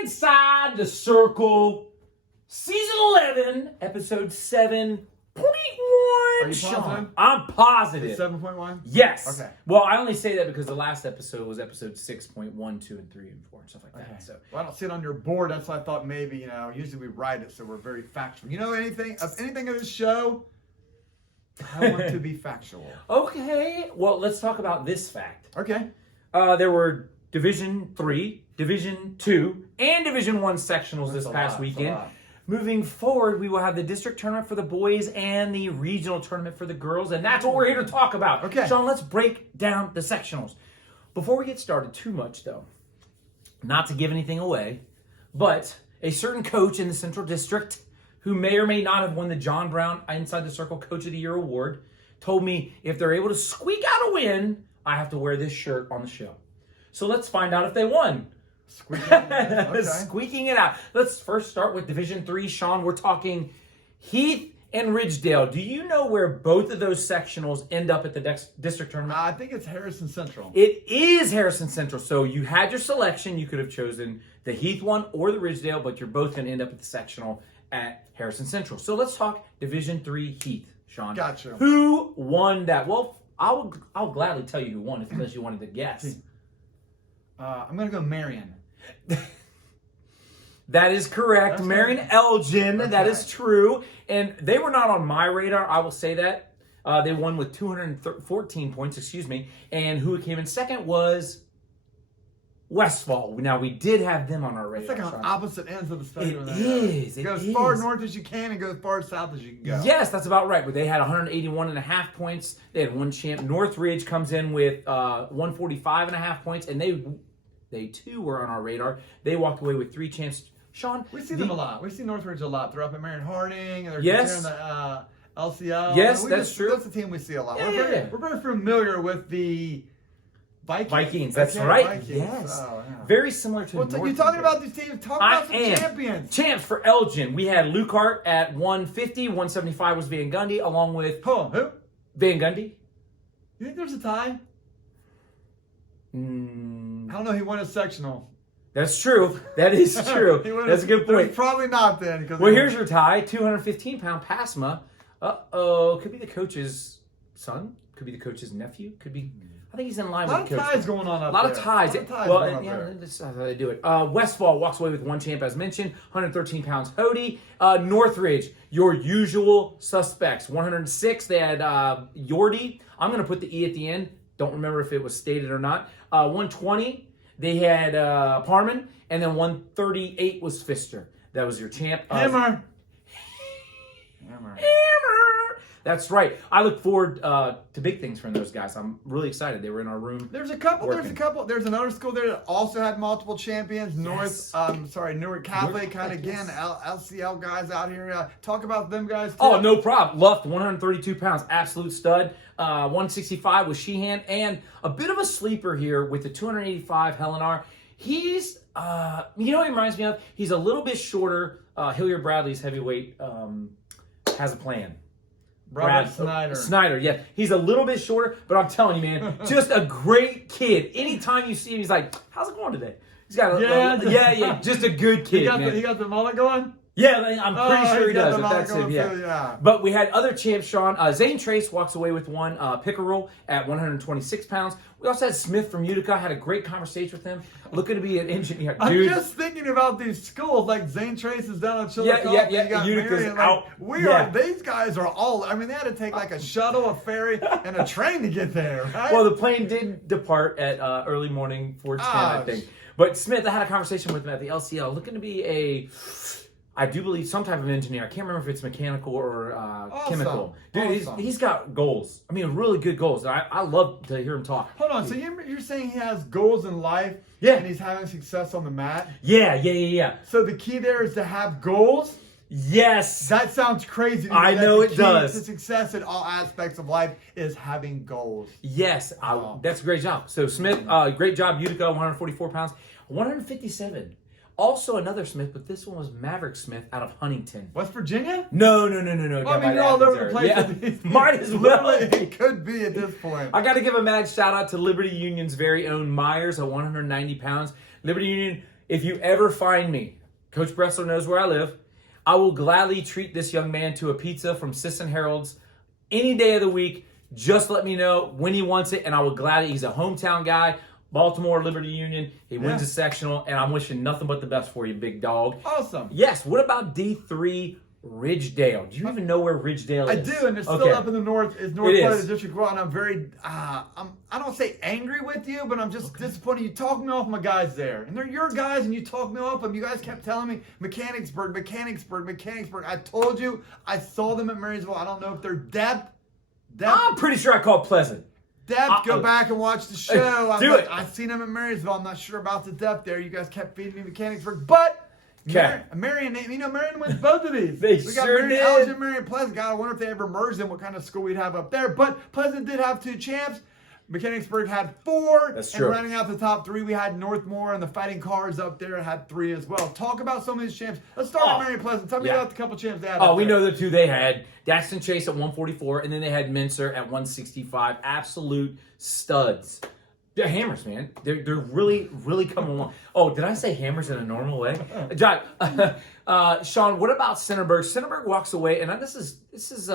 Inside the Circle, Season 11, Episode 7.1. Are you Sean. positive? I'm positive. 7.1? Yes. Okay. Well, I only say that because the last episode was episode 6.1, 2, and 3, and 4, and stuff like that. Okay. So, Well, I don't see it on your board. That's why I thought maybe, usually we write it so we're very factual. You know anything of this show? I want to be factual. okay. Well, let's talk about this fact. Okay. There were Division 3, Division 2, and Division 1 sectionals this past weekend. Moving forward, we will have the district tournament for the boys and the regional tournament for the girls, and that's what we're here to talk about. Okay. Sean, let's break down the sectionals. Before we get started too much, though, not to give anything away, but a certain coach in the Central District who may or may not have won the John Brown Inside the Circle Coach of the Year award told me if they're able to squeak out a win, I have to wear this shirt on the show. So let's find out if they won. Squeaking it out. Let's first start with Division 3. Sean, we're talking Heath and Ridgedale. Do you know where both of those sectionals end up at the district tournament? I think it's Harrison Central. It is Harrison Central. So you had your selection. You could have chosen the Heath one or the Ridgedale, but you're both going to end up at the sectional at Harrison Central. So let's talk Division 3 Heath, Sean. Gotcha. Who won that? Well, I'll gladly tell you who won unless you wanted to guess. I'm going to go Marion. That is correct. That's Marion right. Elgin. Okay. That is true. And they were not on my radar. I will say that. They won with 214 points, And who came in second was Westfall. Now, we did have them on our radar. It's like on opposite ends of the spectrum. It is. Go as far north as you can and go as far south as you can go. Yes, that's about right. But they had 181.5 points. They had one champ. Northridge comes in with 145.5 points. And they too were on our radar. They walked away with 3 champs. Sean, We see them a lot. We see Northridge a lot. They're up at Marion Harding, and they're Yes. in the LCL. Yes, that's true. That's the team we see a lot. Yeah. We're very familiar with the Vikings. That's Okay, right. Vikings. Yes. Oh, yeah. Very similar to Well, Northridge. you're talking about these teams. Talk about some champions. Champs for Elgin. We had Luke Hart at 150. 175 was Van Gundy, along with Who? Van Gundy. You think there's a tie? I don't know. He won a sectional. That's true. That is true. That's a good point. There's probably not then. Well, here's your tie. 215-pound Pasma. Could be the coach's son. Could be the coach's nephew. Could be. I think he's in line a lot with of the coach. ties going on up A lot there. of ties. Going Yeah, that's how they do it. Westfall walks away with 1 champ, as mentioned. 113 pounds Hody. Northridge, your usual suspects. 106, they had Yordi. I'm going to put the E at the end. Don't remember if it was stated or not. 120, they had Parman. And then 138 was Pfister. That was your champ. Hammer. That's right. I look forward to big things from those guys. I'm really excited. They were in our room. There's a couple. Working. There's another school there that also had multiple champions. Yes. Newark Catholic, kind of again, LCL guys out here. Talk about them guys too. Oh, no problem. Luft, 132 pounds, absolute stud. 165 was Sheehan, and a bit of a sleeper here with the 285 Helenar. He's, you know what he reminds me of? He's a little bit shorter. Hilliard Bradley's heavyweight has a plan. Snyder, yeah. He's a little bit shorter, but I'm telling you, man, just a great kid. Anytime you see him, he's like, how's it going today? He's got just a good kid, He got the mullet going? Yeah, I'm pretty sure he does. If that's him, yeah. Too, yeah. But we had other champs, Sean. Zane Trace walks away with 1. Pickerel at 126 pounds. We also had Smith from Utica. Had a great conversation with him. Looking to be an engineer. Dude. I'm just thinking about these schools like Zane Trace is down in Chillicothe. Yeah. Utica's out. These guys are all. I mean, they had to take like a shuttle, a ferry, and a train to get there. Right? Well, the plane did depart at early morning for 10, I think. But Smith, I had a conversation with him at the LCL. Looking to be I do believe some type of engineer. I can't remember if it's mechanical or chemical. Dude, he's got goals. I mean, really good goals. I love to hear him talk. Hold on. So you're saying he has goals in life? Yeah. And he's having success on the mat? Yeah. So the key there is to have goals? Yes. That sounds crazy to me. I know it does. The success in all aspects of life is having goals. Yes. That's a great job. So Smith, great job. Utica, 144 pounds. 157. Also another Smith, but this one was Maverick Smith out of Huntington. West Virginia? No. I mean, you're all over the place. Yeah. Might as well. It could be at this point. I got to give a mad shout out to Liberty Union's very own Myers at 190 pounds. Liberty Union if you ever find me, Coach Bressler knows where I live. I will gladly treat this young man to a pizza from Sis and Harold's any day of the week. Just let me know when he wants it, and I will gladly. He's a hometown guy, Baltimore Liberty Union. He wins a sectional, and I'm wishing nothing but the best for you, big dog. Awesome. Yes. What about D3 Ridgedale? Do you even know where Ridgedale is? I do, and it's still up in the north. It's north part of the district. Well, and I'm very, I don't say angry with you, but I'm just disappointed. You talk me off my guys there, and they're your guys, and you talk me off them. You guys kept telling me Mechanicsburg. I told you I saw them at Marysville. I don't know if they're depth. I'm pretty sure I called Pleasant. Depth, go back and watch the show. I've seen them at Marysville. I'm not sure about the depth there. You guys kept feeding me Mechanicsburg, but Marion, Marion wins both of these. We got Marion Elgin, Marion Pleasant. God, I wonder if they ever merged them, what kind of school we'd have up there. But Pleasant did have 2 champs. Mechanicsburg had 4. That's true. And rounding out the top 3, we had Northmore and the Fighting Cars up there had 3 as well. Talk about some of these champs. Let's start with Marion Pleasant. Tell me about the couple champs they had. We know the 2 they had. Daxton Chase at 144, and then they had Mincer at 165. Absolute studs. They're hammers, man. They're really, really coming along. Oh, did I say hammers in a normal way? John, Sean, what about Centerburg? Centerburg walks away, and this is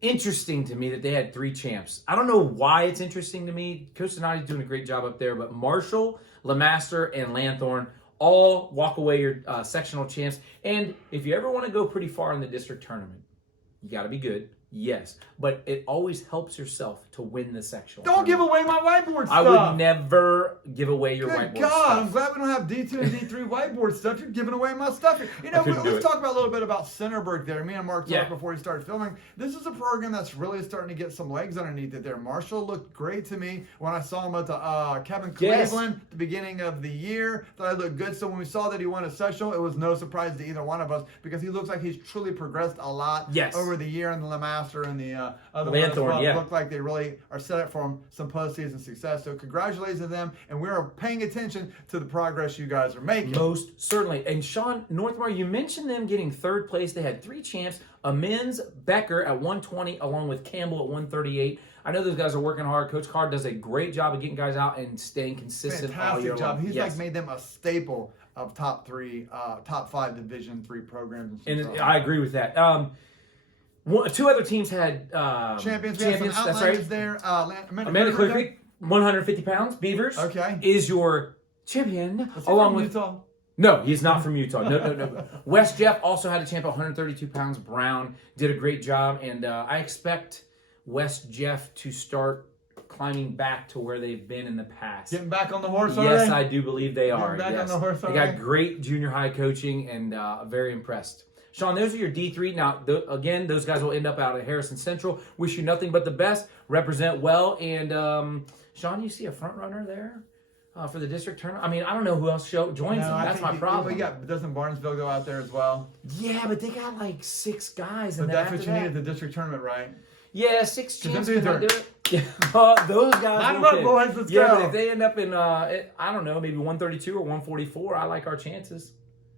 interesting to me that they had 3 champs. I don't know why it's interesting to me. Coach Donati's doing a great job up there, but Marshall, LeMaster, and Lanthorn all walk away your sectional champs. And if you ever want to go pretty far in the district tournament, you got to be good. Yes, but it always helps yourself to win the sectional. Don't give away my whiteboard stuff. I would never give away your whiteboard God, stuff. I'm glad we don't have D2 and D3 whiteboard stuff. You're giving away my stuff. You know, let's talk about a little bit about Centerburg there. Me and Mark talked before we started filming. This is a program that's really starting to get some legs underneath it there. Marshall looked great to me when I saw him at the Kevin Cleveland at the beginning of the year. Thought I looked good. So when we saw that he won a sectional, it was no surprise to either one of us because he looks like he's truly progressed a lot over the year in the LeMaster and the other ones look like they really are set up for some postseason success. So congratulations to them, and we are paying attention to the progress you guys are making. Most certainly. And Sean, Northmore, you mentioned them getting 3rd place. They had 3 champs, Amins, Becker at 120, along with Campbell at 138. I know those guys are working hard. Coach Carr does a great job of getting guys out and staying consistent all year long. Fantastic job. He's like made them a staple of top 5 Division III programs. And I agree with that. 2 other teams had champions. We have some outliners there. Amanda Quickly, 150 pounds. Beavers is your champion. Along with Utah. No, he's not from Utah. No. West Jeff also had a champ at 132 pounds. Brown did a great job, and I expect West Jeff to start climbing back to where they've been in the past. Getting back on the horse already? Yes, I do believe they are. Getting back on the horse already? They got great junior high coaching, and very impressed. Sean, those are your D3. Now, again, those guys will end up out at Harrison Central. Wish you nothing but the best. Represent well. And, Sean, you see a front runner there for the district tournament? I mean, I don't know who else joins them. That's my problem. Doesn't Barnesville go out there as well? Yeah, but they got like 6 guys. But that's what you need at the district tournament, right? Yeah, 6 champs. Can I do it? Yeah, those guys. Line them up, boys. Let's go. But if they end up in, I don't know, maybe 132 or 144, I like our chances.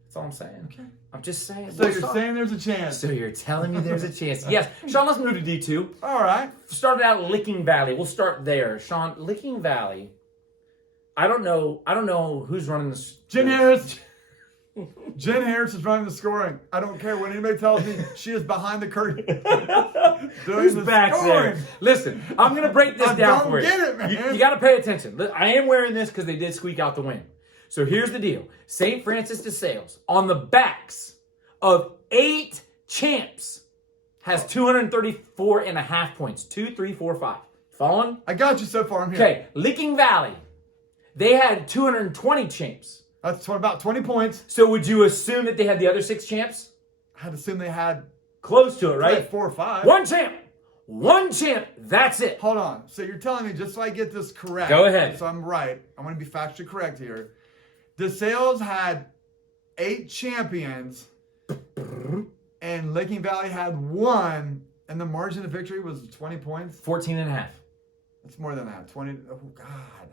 That's all I'm saying. Okay. I'm just saying. So you're saying there's a chance. So you're telling me there's a chance. Yes. Sean, let's move to D2. All right. Started out Licking Valley. We'll start there. Sean, Licking Valley. I don't know who's running this. Jen Harris. Jen Harris is running the scoring. I don't care what anybody tells me. She is behind the curtain. Who's back there? Listen, I'm going to break this down for you. I don't get it, man. You got to pay attention. I am wearing this because they did squeak out the win. So here's the deal. St. Francis de Sales, on the backs of 8 champs, has 234.5 points. 2, 3, 4, 5. Following? I got you so far. I'm here. Okay. Licking Valley, they had 220 champs. That's about 20 points. So would you assume that they had the other 6 champs? I'd assume they had... Close to it, right? 4 or 5. 1 champ. 1 champ. That's it. Hold on. So you're telling me, just so I get this correct. Go ahead. So I'm right. I'm going to be factually correct here. DeSales had 8 champions, and Licking Valley had 1, and the margin of victory was 20 points? 14.5. That's more than that. 20. Oh, God.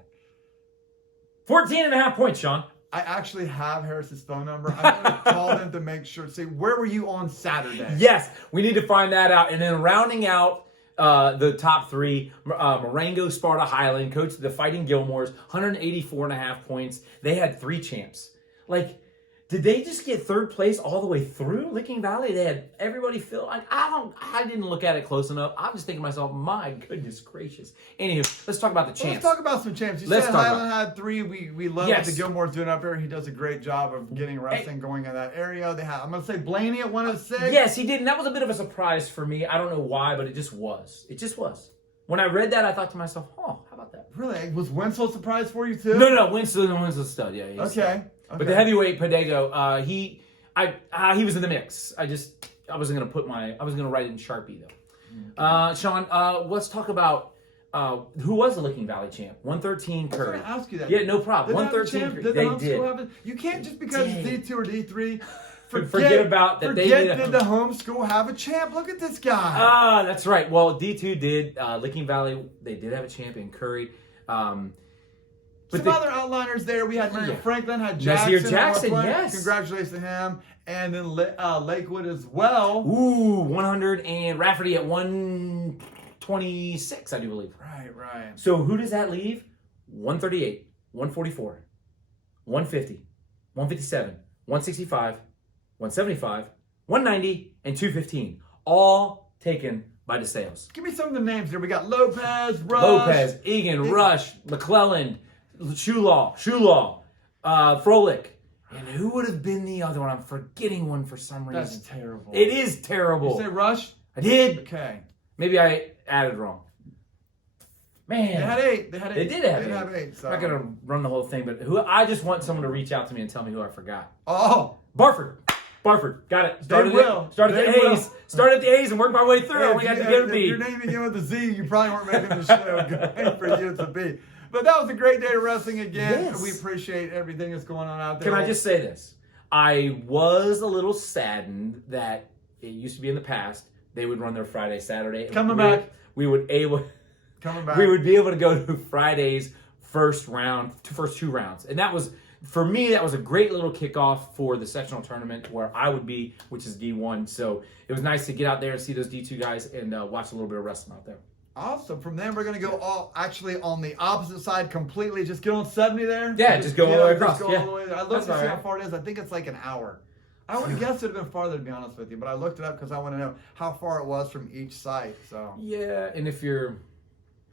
14.5 points, Sean. I actually have Harris's phone number. I'm going to call them to make sure. See, where were you on Saturday? Yes, we need to find that out. And then rounding out the top three, Marengo, Sparta, Highland, coached the Fighting Gilmores, 184.5 points. They had 3 champs. Like, did they just get third place all the way through Licking Valley? They had everybody filled. Like, I didn't look at it close enough. I'm just thinking to myself, my goodness gracious. Anywho, let's talk about the champs. Let's talk about some champs. You said Highland had 3. We love what the Gilmore's doing up here. He does a great job of getting wrestling going in that area. They have, I'm going to say Blaney at 106. Yes, he did. And that was a bit of a surprise for me. I don't know why, but it just was. It just was. When I read that, I thought to myself, oh, how about that? Really? Was Winslow a surprise for you too? No. Winslow's a stud. Yeah, he's okay. But the heavyweight Pedego, he was in the mix. I wasn't gonna write it in Sharpie though. Okay. Sean, let's talk about who was the Licking Valley champ? 113 Curry. I was going to ask you that. Yeah, no problem. 113 Curry. They did. You can't just because it's D2 or D3. Forget about that. Did the home school have a champ? Look at this guy. That's right. Well, D2 did. Licking Valley, they did have a champion, Curry. Some other outliners there. We had Franklin, had Jackson. Yes. Congratulations to him. And then Lakewood as well. Ooh, 100 and Rafferty at 126, I do believe. Right. So who does that leave? 138, 144, 150, 157, 165, 175, 190, and 215. All taken by DeSales. Give me some of the names here. We got Lopez, Egan, Rush, McClelland, Shulaw, Froelich. And who would have been the other one? I'm forgetting one for some reason. That's terrible. It is terrible. You say Rush? I did. Okay. Maybe I added wrong. Man. They had 8. They did have 8. So. I'm not going to run the whole thing, but I just want someone to reach out to me and tell me who I forgot. Oh. Barford. Got it. Started at the A's and worked my way through. I only got to get a B. If your name began with a Z, you probably weren't making the show. Good for you to be. But that was a great day of wrestling again. Yes. We appreciate everything that's going on out there. Can I just say this? I was a little saddened that it used to be in the past they would run their Friday, Saturday. Coming back. We would be able to go to Friday's first 2 rounds. And that was, for me, that was a great little kickoff for the sectional tournament where I would be, which is D1. So it was nice to get out there and see those D2 guys and watch a little bit of wrestling out there. Awesome. From there, we're going to go actually on the opposite side completely. Just get on 70 there. Yeah, just go all the way across. All the way there. I looked to see how far it is. I think it's like an hour. I would have guessed it would have been farther, to be honest with you, but I looked it up because I want to know how far it was from each site. So yeah, and if you're...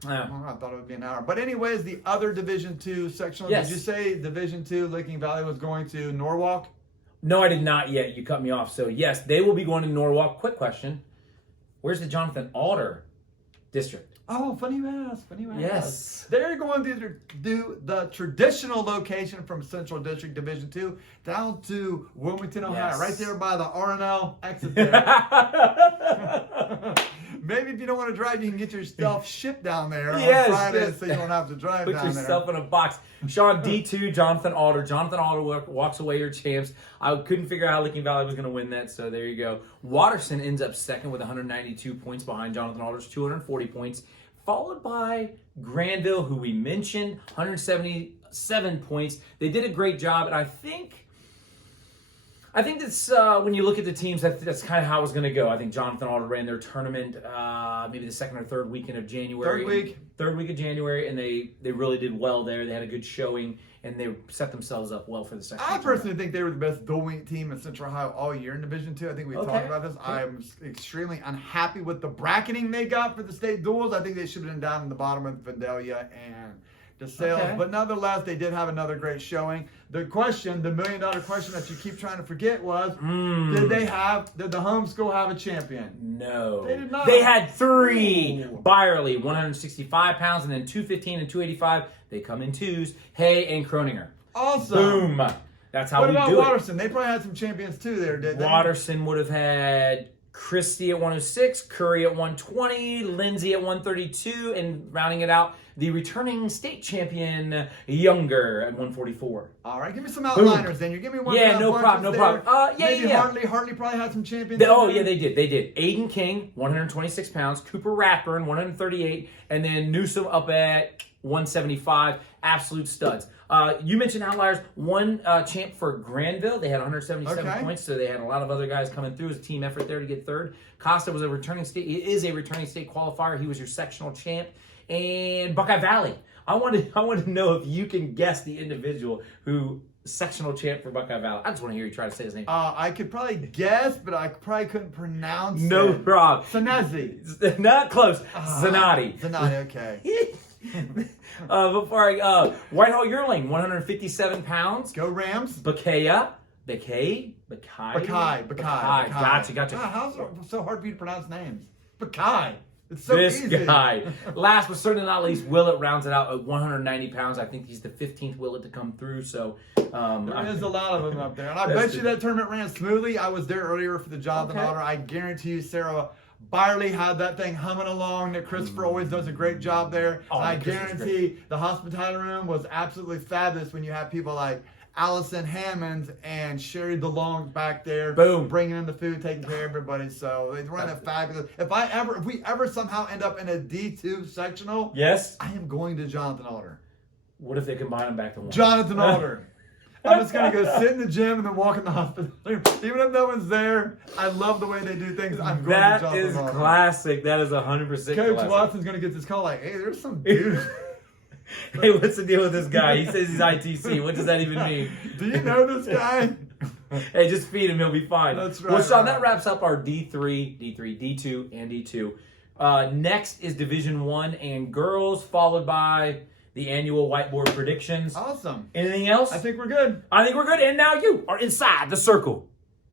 I thought it would be an hour. But anyways, the other Division II sectional, Did you say Division II Licking Valley was going to Norwalk? No, I did not yet. You cut me off. So yes, they will be going to Norwalk. Quick question. Where's the Jonathan Alder district? Oh, funny you ask. Yes. They're going to do the traditional location from Central District Division II down to Wilmington, Ohio. Right there by the R&L exit there. Maybe if you don't want to drive, you can get yourself shipped down there on Friday so you don't have to drive down there. Put yourself in a box. Sean, D2, Jonathan Alder. Jonathan Alder walks away your champs. I couldn't figure out how Licking Valley was going to win that, so there you go. Watterson ends up second with 192 points behind Jonathan Alder's 240 points, followed by Granville, who we mentioned, 177 points. They did a great job, and I think that's when you look at the teams, that's kind of how it was going to go. I think Jonathan Alder ran their tournament maybe the second or third weekend of January. Third week of January, and they really did well there. They had a good showing, and they set themselves up well for the second. I personally think they were the best dual meet team in Central Ohio all year in Division II. I think we talked about this. I'm extremely unhappy with the bracketing they got for the state duels. I think they should have been down in the bottom with Vandalia and DeSales, but nonetheless, they did have another great showing. The million-dollar question that you keep trying to forget was, did the home school have a champion? No. They did not. They had 3. Byerly, 165 pounds, and then 215 and 285. They come in 2s. Hay and Croninger. Awesome. Boom. That's how we do it. What about Watterson? They probably had some champions too there, did they? Watterson would have had Christie at 106, Curry at 120, Lindsay at 132, and rounding it out, the returning state champion, Younger at 144. All right, give me some outliners then. You give me one. Yeah, no problem. Maybe Hartley probably had some champions. They did. Aiden King, 126 pounds. Cooper Rathburn, 138. And then Newsom up at 175, absolute studs. You mentioned outliers. One champ for Granville. They had 177 points, so they had a lot of other guys coming through. It was a team effort there to get third. Costa was a returning state. He is a returning state qualifier. He was your sectional champ. And Buckeye Valley. I want to know if you can guess the individual who sectional champ for Buckeye Valley. I just want to hear you try to say his name. I could probably guess, but I probably couldn't pronounce it. No problem. Sanezi. Not close. Zanatti. Zanatti, okay. Before Whitehall Yearling, 157 pounds. Go Rams. Bakaya. Bakai. Gotcha. God, how's it so hard for you to pronounce names? Bakai. It's so this easy. guy. Last but certainly not least, Willett rounds it out at 190 pounds. I think he's the 15th Willett to come through. So there is a lot of them up there. And I bet you that tournament ran smoothly. I was there earlier for the Jonathan Alder. I guarantee you Sarah Byerly had that thing humming along. That Christopher always does a great job there. I guarantee the hospitality room was absolutely fabulous when you have people like Allison Hammonds and Sherry DeLong back there, boom, bringing in the food, taking care of everybody. So they run a fabulous. If we ever somehow end up in a D2 sectional, yes, I am going to Jonathan Alder. What if they combine them back to one? Jonathan Alder. I'm just gonna go sit in the gym and then walk in the hospital. Even if no one's there, I love the way they do things. I'm going to Jonathan Alder. That is classic. That is 100% Coach classic. Watson's gonna get this call like, hey, there's some dude. Hey, what's the deal with this guy? He says he's ITC. What does that even mean? Do you know this guy? Hey, just feed him. He'll be fine. That's right. Well, Sean, that wraps up our D3, D2, and D2. Next is Division 1 and girls, followed by the annual whiteboard predictions. Awesome. Anything else? I think we're good. And now you are inside the circle.